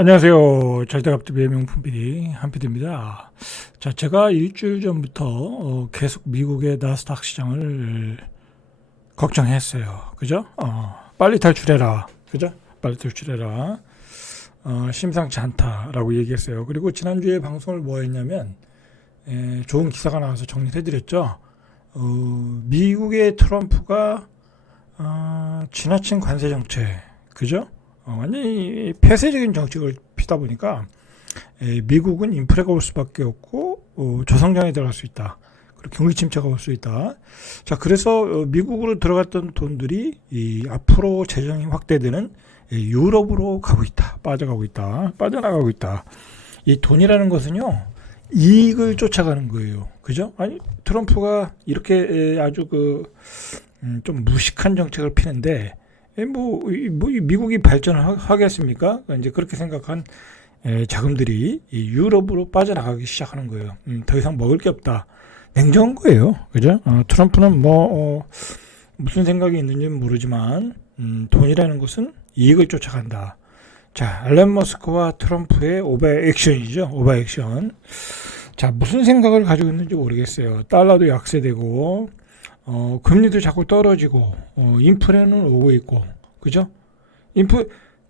안녕하세요. 절대값TV의 명품 PD 한PD입니다. 자, 제가 일주일 전부터 계속 미국의 나스닥 시장을 걱정했어요. 그죠? 빨리 탈출해라. 그죠? 빨리 탈출해라. 심상치 않다라고 얘기했어요. 그리고 지난주에 방송을 뭐 했냐면 좋은 기사가 나와서 정리해드렸죠. 미국의 트럼프가 지나친 관세 정책, 그죠? 완전히 폐쇄적인 정책을 피다 보니까 미국은 인플레가 올 수밖에 없고 저성장에 들어갈 수 있다. 그리고 경기 침체가 올 수 있다. 자, 그래서 미국으로 들어갔던 돈들이 앞으로 재정이 확대되는 유럽으로 가고 있다. 빠져가고 있다. 빠져나가고 있다. 이 돈이라는 것은요, 이익을 쫓아가는 거예요. 그죠? 아니, 트럼프가 이렇게 아주 좀 무식한 정책을 피는데 미국이 발전을 하겠습니까? 이제 그렇게 생각한 자금들이 유럽으로 빠져나가기 시작하는 거예요. 더 이상 먹을 게 없다. 냉정한 거예요. 그죠? 트럼프는 무슨 생각이 있는지는 모르지만, 돈이라는 것은 이익을 쫓아간다. 자, 앨런 머스크와 트럼프의 오버액션이죠. 오버액션. 자, 무슨 생각을 가지고 있는지 모르겠어요. 달러도 약세되고, 금리도 자꾸 떨어지고, 인플레는 오고 있고, 그죠?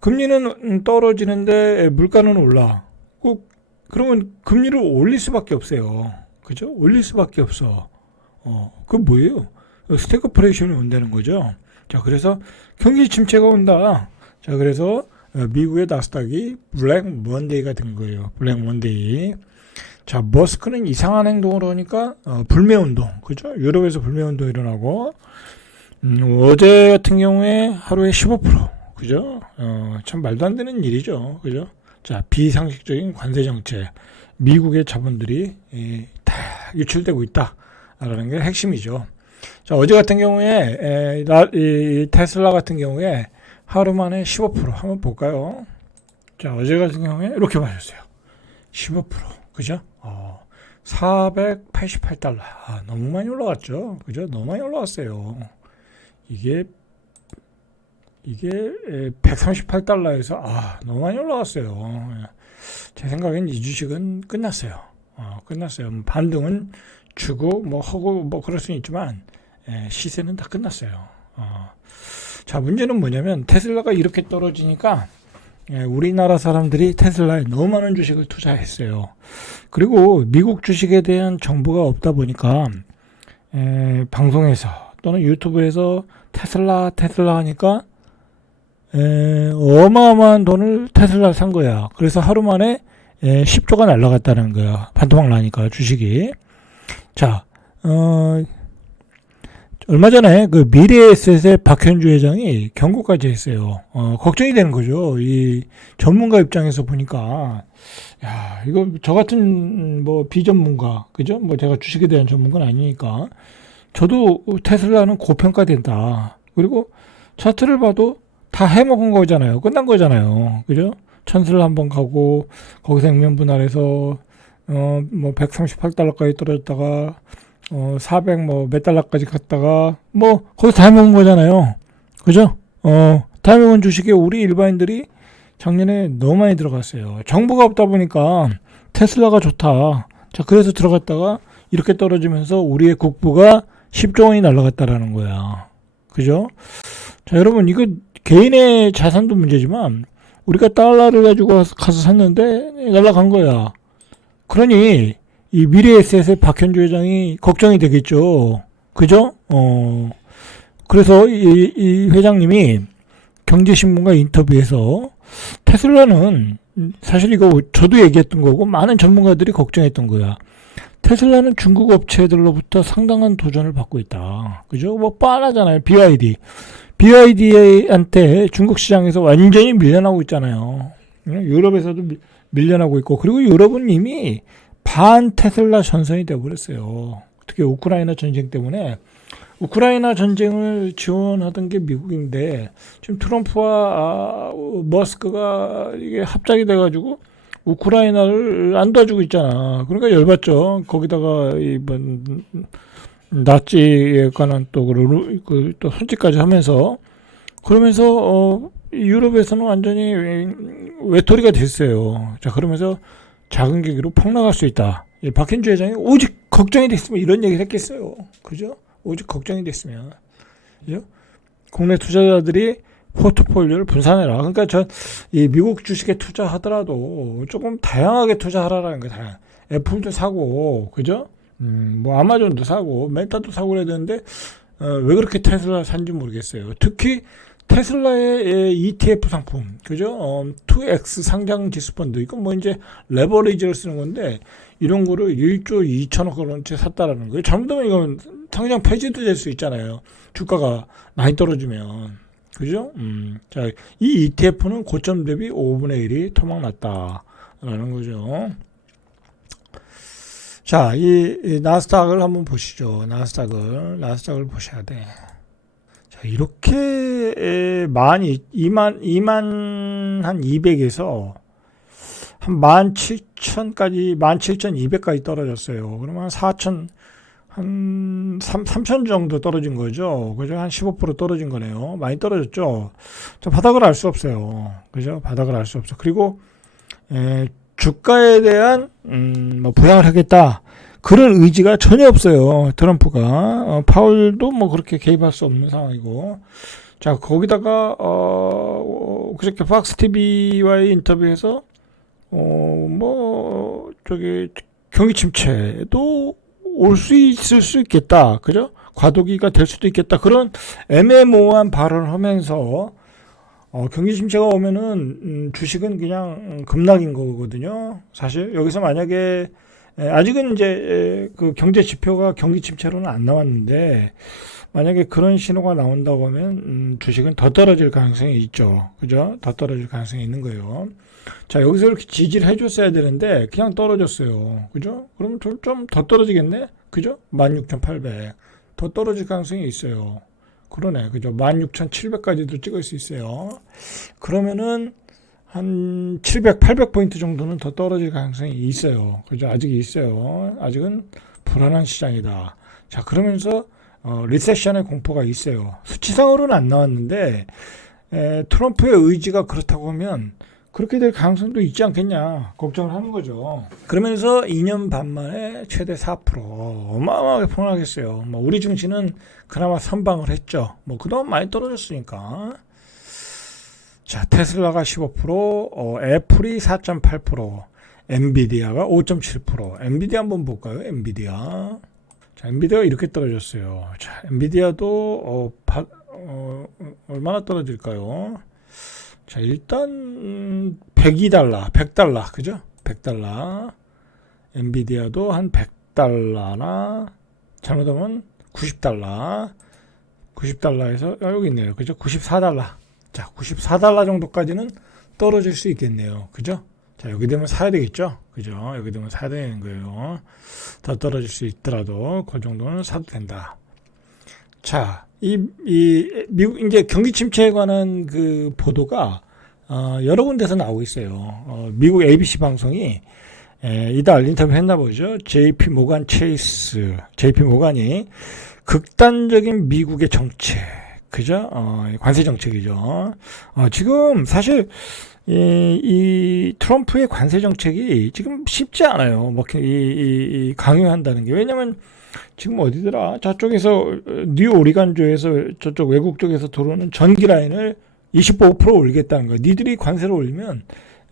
금리는 떨어지는데 물가는 올라. 그러면 금리를 올릴 수밖에 없어요. 그죠? 올릴 수밖에 없어. 그건 뭐예요? 스태그플레이션이 온다는 거죠. 자, 그래서 경기 침체가 온다. 자, 그래서 미국의 나스닥이 블랙 먼데이가 된 거예요. 블랙 먼데이. 자, 머스크는 이상한 행동을 하니까 불매운동, 그죠? 유럽에서 불매운동 일어나고, 어제 같은 경우에 하루에 15%, 그죠? 참 말도 안 되는 일이죠, 그죠? 자, 비상식적인 관세 정책, 미국의 자본들이 다 유출되고 있다라는 게 핵심이죠. 자, 어제 같은 경우에 이 테슬라 같은 경우에 하루 만에 15% 한번 볼까요? 자, 어제 같은 경우에 이렇게 마셨어요. 15%. 그죠? 488달러. 너무 많이 올라갔죠? 그죠? 너무 많이 올라갔어요. 이게 138달러에서, 너무 많이 올라갔어요. 제 생각엔 이 주식은 끝났어요. 끝났어요. 반등은 주고, 하고, 그럴 수는 있지만, 시세는 다 끝났어요. 자, 문제는 뭐냐면, 테슬라가 이렇게 떨어지니까, 우리나라 사람들이 테슬라에 너무 많은 주식을 투자했어요. 그리고 미국 주식에 대한 정보가 없다 보니까 방송에서 또는 유튜브에서 테슬라 하니까 어마어마한 돈을 테슬라를 산 거야. 그래서 하루 만에 10조가 날라갔다는 거야. 반토막 나니까 주식이. 자, 얼마 전에 미래에셋의 박현주 회장이 경고까지 했어요. 걱정이 되는 거죠. 이 전문가 입장에서 보니까, 야, 이거 저 같은 비전문가, 그죠? 제가 주식에 대한 전문가는 아니니까, 저도 테슬라는 고평가된다. 그리고 차트를 봐도 다 해먹은 거잖아요. 끝난 거잖아요. 그죠? 천수를 한번 가고, 거기서 액면분할해서 138달러까지 떨어졌다가, 400 몇 달러까지 갔다가 거기서 다 해먹은 거잖아요. 그죠? 다 해먹은 주식에 우리 일반인들이 작년에 너무 많이 들어갔어요. 정보가 없다 보니까 테슬라가 좋다. 자, 그래서 들어갔다가 이렇게 떨어지면서 우리의 국부가 10조 원이 날아갔다라는 거야. 그죠? 자, 여러분, 이거 개인의 자산도 문제지만 우리가 달러를 가지고 가서 샀는데 날아간 거야. 그러니 이 미래에셋의 박현주 회장이 걱정이 되겠죠. 그죠? 그래서 이 회장님이 경제신문과 인터뷰에서 테슬라는 사실 이거 저도 얘기했던 거고 많은 전문가들이 걱정했던 거야. 테슬라는 중국 업체들로부터 상당한 도전을 받고 있다. 그죠? 뻔하잖아요. BYD한테 중국 시장에서 완전히 밀려나고 있잖아요. 유럽에서도 밀려나고 있고, 그리고 유럽은 이미 반 테슬라 전선이 되어버렸어요. 특히 우크라이나 전쟁 때문에 우크라이나 전쟁을 지원하던 게 미국인데 지금 트럼프와 머스크가 이게 합작이 돼가지고 우크라이나를 안 도와주고 있잖아. 그러니까 열받죠. 거기다가 이번 나치에 관한 또 손짓까지 하면서 그러면서 유럽에서는 완전히 외톨이가 됐어요. 자, 그러면서 작은 계기로 폭락할 수 있다. 박현주 회장이 오직 걱정이 됐으면 이런 얘기를 했겠어요. 그죠? 오직 걱정이 됐으면. 그죠? 국내 투자자들이 포트폴리오를 분산해라. 그러니까 이 미국 주식에 투자하더라도 조금 다양하게 투자하라는 거예요. 애플도 사고, 그죠? 뭐 아마존도 사고, 메타도 사고 그래야 되는데, 왜 그렇게 테슬라 산지 모르겠어요. 특히 테슬라의 ETF 상품, 그죠? 2X 상장 지수펀드, 이건 뭐 이제 레버리지를 쓰는 건데, 이런 거를 1조 2천억 원어치 샀다라는 거예요. 잘못하면 이건 상장 폐지도 될 수 있잖아요. 주가가 많이 떨어지면. 그죠? 자, 이 ETF는 고점 대비 5분의 1이 토막났다라는 거죠. 자, 이 나스닥을 한번 보시죠. 나스닥을 보셔야 돼. 자, 이렇게 2만 한 200에서 한 17,000까지, 17,200까지 떨어졌어요. 그러면 한 4,000, 한 3,000 정도 떨어진 거죠. 그죠? 한 15% 떨어진 거네요. 많이 떨어졌죠. 저 바닥을 알 수 없어요. 그죠? 바닥을 알 수 없어. 그리고, 주가에 대한, 뭐, 부양을 하겠다. 그런 의지가 전혀 없어요. 트럼프가. 파월도 뭐 그렇게 개입할 수 없는 상황이고. 자, 거기다가, 그저께 팍스 TV와의 인터뷰에서, 경기 침체도 올 수 있을 수 있겠다. 그죠? 과도기가 될 수도 있겠다. 그런 애매모호한 발언을 하면서, 경기 침체가 오면은, 주식은 그냥 급락인 거거든요. 사실, 여기서 만약에, 아직은 이제, 그 경제 지표가 경기 침체로는 안 나왔는데, 만약에 그런 신호가 나온다고 하면, 주식은 더 떨어질 가능성이 있죠. 그죠? 더 떨어질 가능성이 있는 거예요. 자, 여기서 이렇게 지지를 해줬어야 되는데, 그냥 떨어졌어요. 그죠? 그러면 좀 더 떨어지겠네? 그죠? 16,800. 더 떨어질 가능성이 있어요. 그러네. 그죠? 16,700까지도 찍을 수 있어요. 그러면은, 한 700, 800포인트 정도는 더 떨어질 가능성이 있어요. 그죠? 아직 있어요. 아직은 불안한 시장이다. 자, 그러면서, 리세션의 공포가 있어요. 수치상으로는 안 나왔는데, 트럼프의 의지가 그렇다고 하면, 그렇게 될 가능성도 있지 않겠냐 걱정을 하는 거죠. 그러면서 2년 반 만에 최대 4% 어마어마하게 폭락했어요. 뭐 우리 증시는 그나마 선방을 했죠. 뭐 그동안 많이 떨어졌으니까. 자, 테슬라가 15%, 애플이 4.8%, 엔비디아가 5.7%. 엔비디아 한번 볼까요? 엔비디아. 자, 엔비디아가 이렇게 떨어졌어요. 자, 엔비디아도 얼마나 떨어질까요? 자, 일단 100달러, 그죠? 100달러. 엔비디아도 한 100달러나 잘못하면 90달러. 90달러에서 여기 있네요. 그죠? 94달러. 자, 94달러 정도까지는 떨어질 수 있겠네요. 그죠? 자, 여기 되면 사야 되겠죠? 그죠? 여기 되면 사야 되는 거예요. 더 떨어질 수 있더라도 그 정도는 사도 된다. 자, 미국, 이제 경기 침체에 관한 그 보도가, 여러 군데서 나오고 있어요. 미국 ABC 방송이, 이달 인터뷰 했나 보죠. JP 모간이 극단적인 미국의 정책, 그죠? 관세 정책이죠. 지금 사실, 이 트럼프의 관세 정책이 지금 쉽지 않아요. 뭐, 강요한다는 게. 왜냐면, 지금 어디더라? 저쪽에서 뉴 오리간주에서 저쪽 외국 쪽에서 들어오는 전기 라인을 25% 올리겠다는 거예요. 니들이 관세를 올리면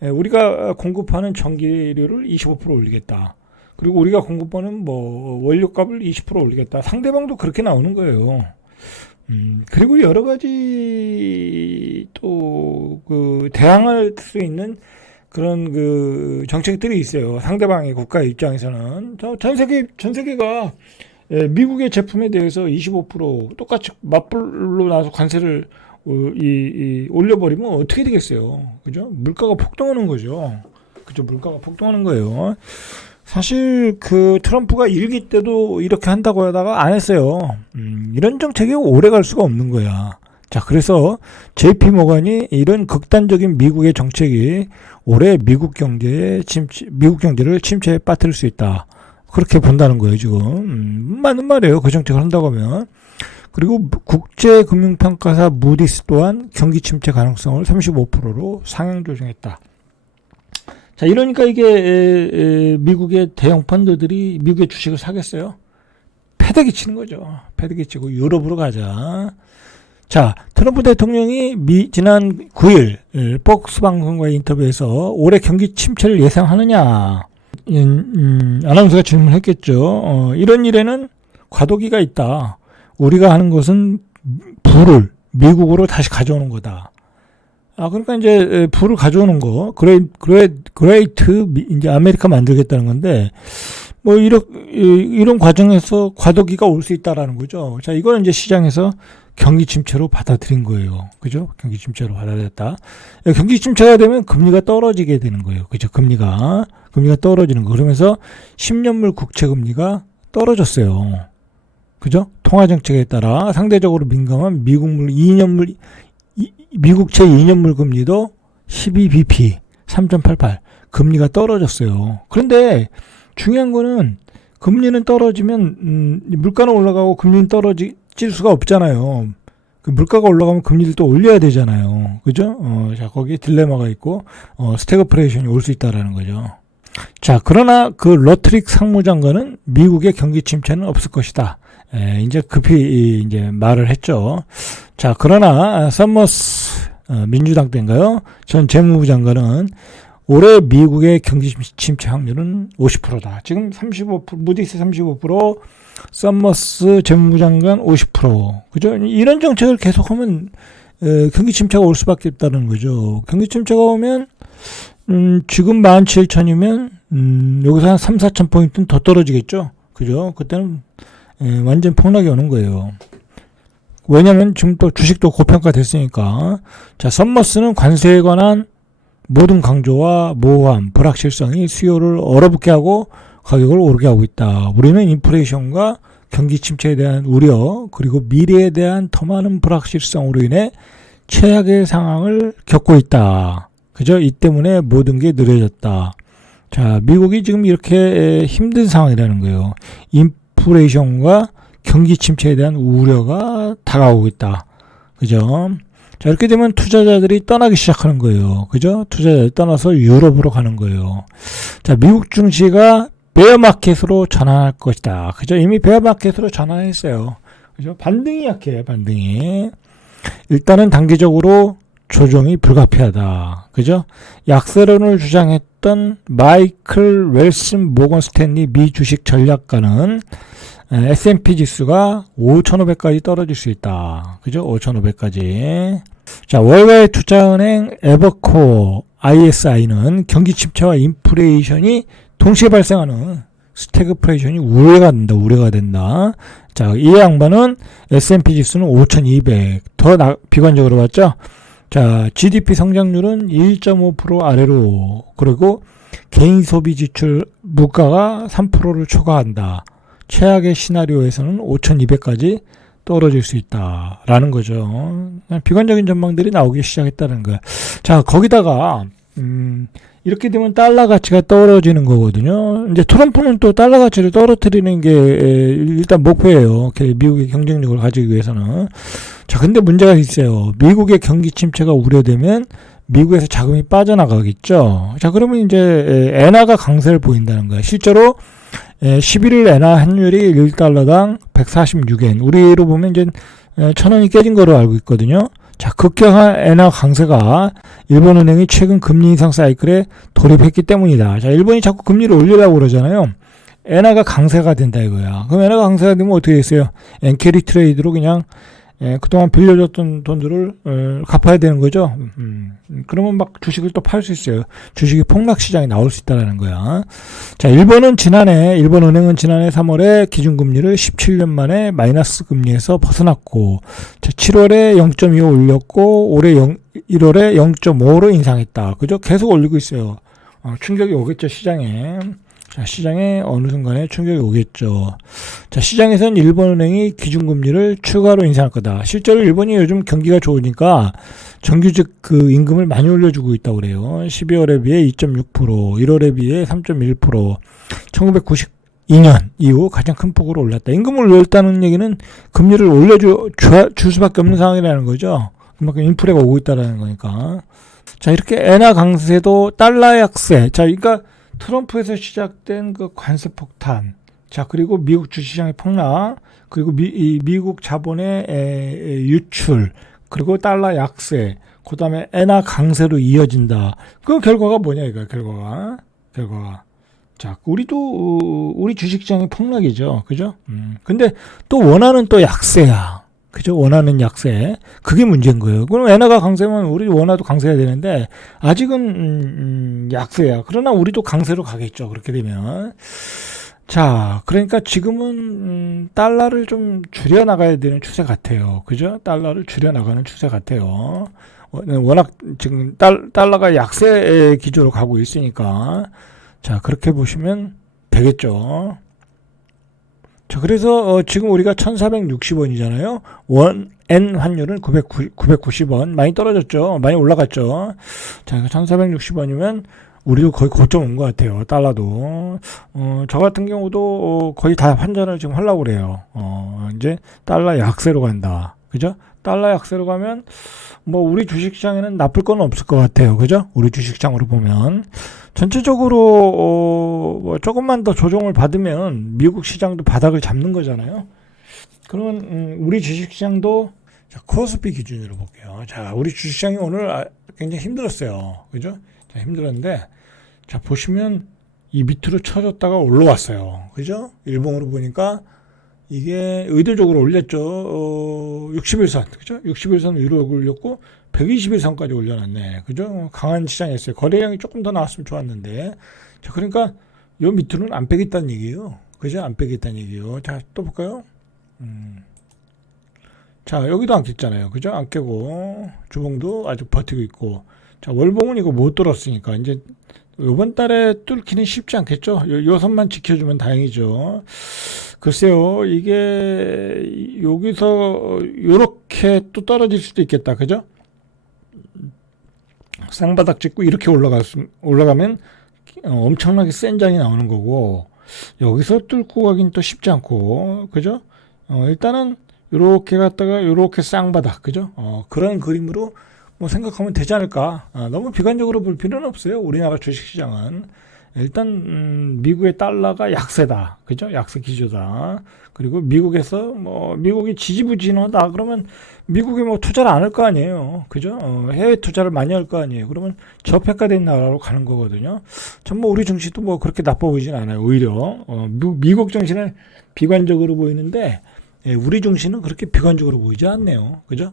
우리가 공급하는 전기료를 25% 올리겠다. 그리고 우리가 공급하는 뭐 원료값을 20% 올리겠다. 상대방도 그렇게 나오는 거예요. 그리고 여러 가지 또 그 대항할 수 있는 그런 그 정책들이 있어요. 상대방의 국가의 입장에서는 전 세계가 미국의 제품에 대해서 25% 똑같이 맞불로 나서 관세를 올려버리면 어떻게 되겠어요? 그죠? 물가가 폭등하는 거죠. 그죠? 물가가 폭등하는 거예요. 사실 그 트럼프가 1기 때도 이렇게 한다고 하다가 안 했어요. 이런 정책이 오래 갈 수가 없는 거야. 자, 그래서 JP 모간이 이런 극단적인 미국의 정책이 올해 미국 경제를 침체에 빠뜨릴 수 있다. 그렇게 본다는 거예요, 지금. 맞는 말이에요. 그 정책을 한다고 하면. 그리고 국제금융평가사 무디스 또한 경기 침체 가능성을 35%로 상향 조정했다. 자, 이러니까 이게 미국의 대형 펀드들이 미국의 주식을 사겠어요? 패대기 치는 거죠. 패대기 치고 유럽으로 가자. 자, 트럼프 대통령이 지난 9일 폭스 방송과의 인터뷰에서 올해 경기 침체를 예상하느냐 아나운서가 질문했겠죠. 이런 일에는 과도기가 있다. 우리가 하는 것은 부를 미국으로 다시 가져오는 거다. 그러니까 이제 부를 가져오는 거, 그레이트 이제 아메리카 만들겠다는 건데, 뭐 이런 과정에서 과도기가 올 수 있다라는 거죠. 자, 이거는 이제 시장에서 경기 침체로 받아들인 거예요. 그죠? 경기 침체로 받아들였다. 경기 침체가 되면 금리가 떨어지게 되는 거예요. 그죠? 금리가 떨어지는 거. 그러면서 10년물 국채 금리가 떨어졌어요. 그죠? 통화 정책에 따라 상대적으로 민감한 미국채 2년물 금리도 12bp 3.88 금리가 떨어졌어요. 그런데 중요한 거는 금리는 떨어지면 물가는 올라가고 금리는 떨어질 수가 없잖아요. 그 물가가 올라가면 금리를 또 올려야 되잖아요. 그죠? 자, 거기에 딜레마가 있고 스태그플레이션이 올 수 있다라는 거죠. 자, 그러나 그 러트릭 상무장관은 미국의 경기 침체는 없을 것이다. 이제 급히 이제 말을 했죠. 자, 그러나 서머스 민주당 때인가요? 전 재무부 장관은 올해 미국의 경기 침체 확률은 50%다. 지금 35%, 무디스 35%, 서머스 재무부 장관 50%. 그죠? 이런 정책을 계속하면 경기 침체가 올 수밖에 없다는 거죠. 경기 침체가 오면 지금 17,000이면 여기서 한 3, 4천 포인트는 더 떨어지겠죠. 그죠? 그때는 완전 폭락이 오는 거예요. 왜냐면 지금 또 주식도 고평가 됐으니까. 자, 서머스는 관세에 관한 모든 강조와 모호함, 불확실성이 수요를 얼어붙게 하고 가격을 오르게 하고 있다. 우리는 인플레이션과 경기 침체에 대한 우려, 그리고 미래에 대한 더 많은 불확실성으로 인해 최악의 상황을 겪고 있다. 그죠? 이 때문에 모든 게 느려졌다. 자, 미국이 지금 이렇게 힘든 상황이라는 거예요. 인플레이션과 경기 침체에 대한 우려가 다가오고 있다. 그죠? 자, 이렇게 되면 투자자들이 떠나기 시작하는 거예요. 그죠? 투자자들이 떠나서 유럽으로 가는 거예요. 자, 미국 증시가 베어마켓으로 전환할 것이다. 그죠? 이미 베어마켓으로 전환했어요. 그죠? 반등이 약해요, 반등이. 일단은 단기적으로 조정이 불가피하다. 그죠? 약세론을 주장했던 마이클 웰슨 모건 스탠리 미 주식 전략가는 S&P 지수가 5,500까지 떨어질 수 있다. 그죠? 5,500까지. 자, 월가의 투자은행 에버코어 ISI는 경기 침체와 인플레이션이 동시에 발생하는 스태그플레이션이 우려가 된다. 자, 이 양반은 S&P 지수는 5,200. 더 비관적으로 봤죠? 자, GDP 성장률은 1.5% 아래로, 그리고 개인 소비 지출 물가가 3%를 초과한다. 최악의 시나리오에서는 5,200까지 떨어질 수 있다라는 거죠. 비관적인 전망들이 나오기 시작했다는 거야. 자, 거기다가 이렇게 되면 달러 가치가 떨어지는 거거든요. 이제 트럼프는 또 달러 가치를 떨어뜨리는 게 일단 목표예요. 미국의 경쟁력을 가지기 위해서는. 자, 근데 문제가 있어요. 미국의 경기 침체가 우려되면 미국에서 자금이 빠져나가겠죠. 자, 그러면 이제 엔화가 강세를 보인다는 거야. 실제로 11일 엔화 환율이 1달러당 146엔. 우리로 보면 이제 1,000원이 깨진 거로 알고 있거든요. 자, 급격한 엔화 강세가 일본은행이 최근 금리 인상 사이클에 돌입했기 때문이다. 자, 일본이 자꾸 금리를 올리려고 그러잖아요. 엔화가 강세가 된다 이거야. 그럼 엔화가 강세가 되면 어떻게 됐어요? 엔캐리 트레이드로 그냥 그동안 빌려줬던 돈들을 갚아야 되는 거죠. 그러면 막 주식을 또 팔 수 있어요. 주식이 폭락 시장에 나올 수 있다는 거야. 자, 일본은행은 지난해 3월에 기준금리를 17년 만에 마이너스 금리에서 벗어났고, 자, 7월에 0.25 올렸고, 올해 1월에 0.5로 인상했다. 그죠? 계속 올리고 있어요. 충격이 오겠죠, 시장에. 자, 시장에 어느 순간에 충격이 오겠죠. 자, 시장에서는 일본은행이 기준금리를 추가로 인상할 거다. 실제로 일본이 요즘 경기가 좋으니까 정규직 그 임금을 많이 올려주고 있다고 그래요. 12월에 비해 2.6%, 1월에 비해 3.1%, 2년 이후 가장 큰 폭으로 올랐다. 임금을 올렸다는 얘기는 금리를 줄 수밖에 없는 상황이라는 거죠. 그만큼 인플레가 오고 있다는 거니까. 자, 이렇게 엔화 강세도 달러 약세. 자, 그러니까 트럼프에서 시작된 그 관세 폭탄. 자, 그리고 미국 주식시장의 폭락. 그리고 미국 자본의 유출. 그리고 달러 약세. 그 다음에 엔화 강세로 이어진다. 그 결과가 뭐냐, 이거 결과가. 자, 우리 주식시장의 폭락이죠. 그죠? 근데 또 원하는 또 약세야. 그죠? 원하는 약세. 그게 문제인 거예요. 그럼 엔화가 강세면 우리 원화도 강세해야 되는데, 아직은, 약세야. 그러나 우리도 강세로 가겠죠. 그렇게 되면. 자, 그러니까 지금은, 달러를 좀 줄여나가야 되는 추세 같아요. 그죠? 달러를 줄여나가는 추세 같아요. 워낙 지금 달러가 약세 기조로 가고 있으니까. 자, 그렇게 보시면 되겠죠. 자, 그래서 지금 우리가 1460원이잖아요. 엔 환율은 990원. 많이 떨어졌죠. 많이 올라갔죠. 자, 1460원이면 우리도 거의 고점 온 것 같아요. 달러도. 저 같은 경우도 거의 다 환전을 지금 하려고 그래요. 이제 달러 약세로 간다. 그죠? 달러 약세로 가면 뭐 우리 주식시장에는 나쁠 건 없을 것 같아요. 그죠? 우리 주식시장으로 보면 전체적으로 뭐 조금만 더 조정을 받으면 미국 시장도 바닥을 잡는 거잖아요. 그러면 우리 주식시장도 자, 코스피 기준으로 볼게요. 자, 우리 주식시장이 오늘 굉장히 힘들었어요. 그죠? 자, 힘들었는데 자, 보시면 이 밑으로 쳐졌다가 올라왔어요. 그죠? 일봉으로 보니까 이게 의도적으로 올렸죠. 60일선, 그죠? 60일선 위로 올렸고 120일선까지 올려놨네. 그죠? 강한 시장이었어요. 거래량이 조금 더 나왔으면 좋았는데. 자, 그러니까 요 밑으로는 안 빼겠다는 얘기예요. 그죠? 안 빼겠다는 얘기예요. 자, 또 볼까요? 자, 여기도 안 깼잖아요. 그죠? 안 깨고 주봉도 아직 버티고 있고. 자, 월봉은 이거 못 뚫었으니까 이제 이번 달에 뚫기는 쉽지 않겠죠. 요 선만 지켜주면 다행이죠. 글쎄요, 이게 여기서 요렇게 또 떨어질 수도 있겠다. 그죠? 쌍바닥 찍고 이렇게 올라가면 엄청나게 센 장이 나오는 거고, 여기서 뚫고 가긴 또 쉽지 않고, 그죠? 일단은 요렇게 갔다가 요렇게 쌍바닥, 그죠? 그런 그림으로 뭐 생각하면 되지 않을까. 너무 비관적으로 볼 필요는 없어요. 우리나라 주식시장은 일단 미국의 달러가 약세다, 그죠? 약세 기조다. 그리고 미국에서 뭐 미국이 지지부진하다 그러면 미국에 뭐 투자를 안 할 거 아니에요, 그죠? 해외 투자를 많이 할 거 아니에요. 그러면 저평가된 나라로 가는 거거든요. 전뭐 우리 증시도 뭐 그렇게 나빠 보이진 않아요. 오히려 미국 증시는 비관적으로 보이는데. 예, 우리 증시는 그렇게 비관적으로 보이지 않네요. 그죠?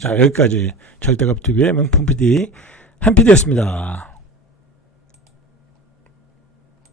자, 여기까지 절대값TV의 명품 PD 한 PD였습니다.